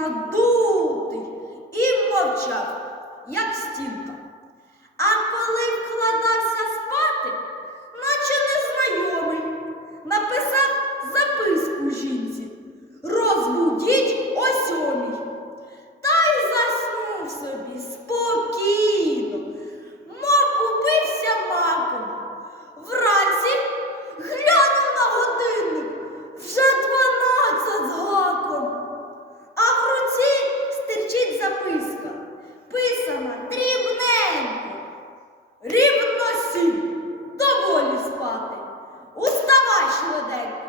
uma Дрібненько, дрібненько, рівно сім, доволі спати. Уставай швиденько.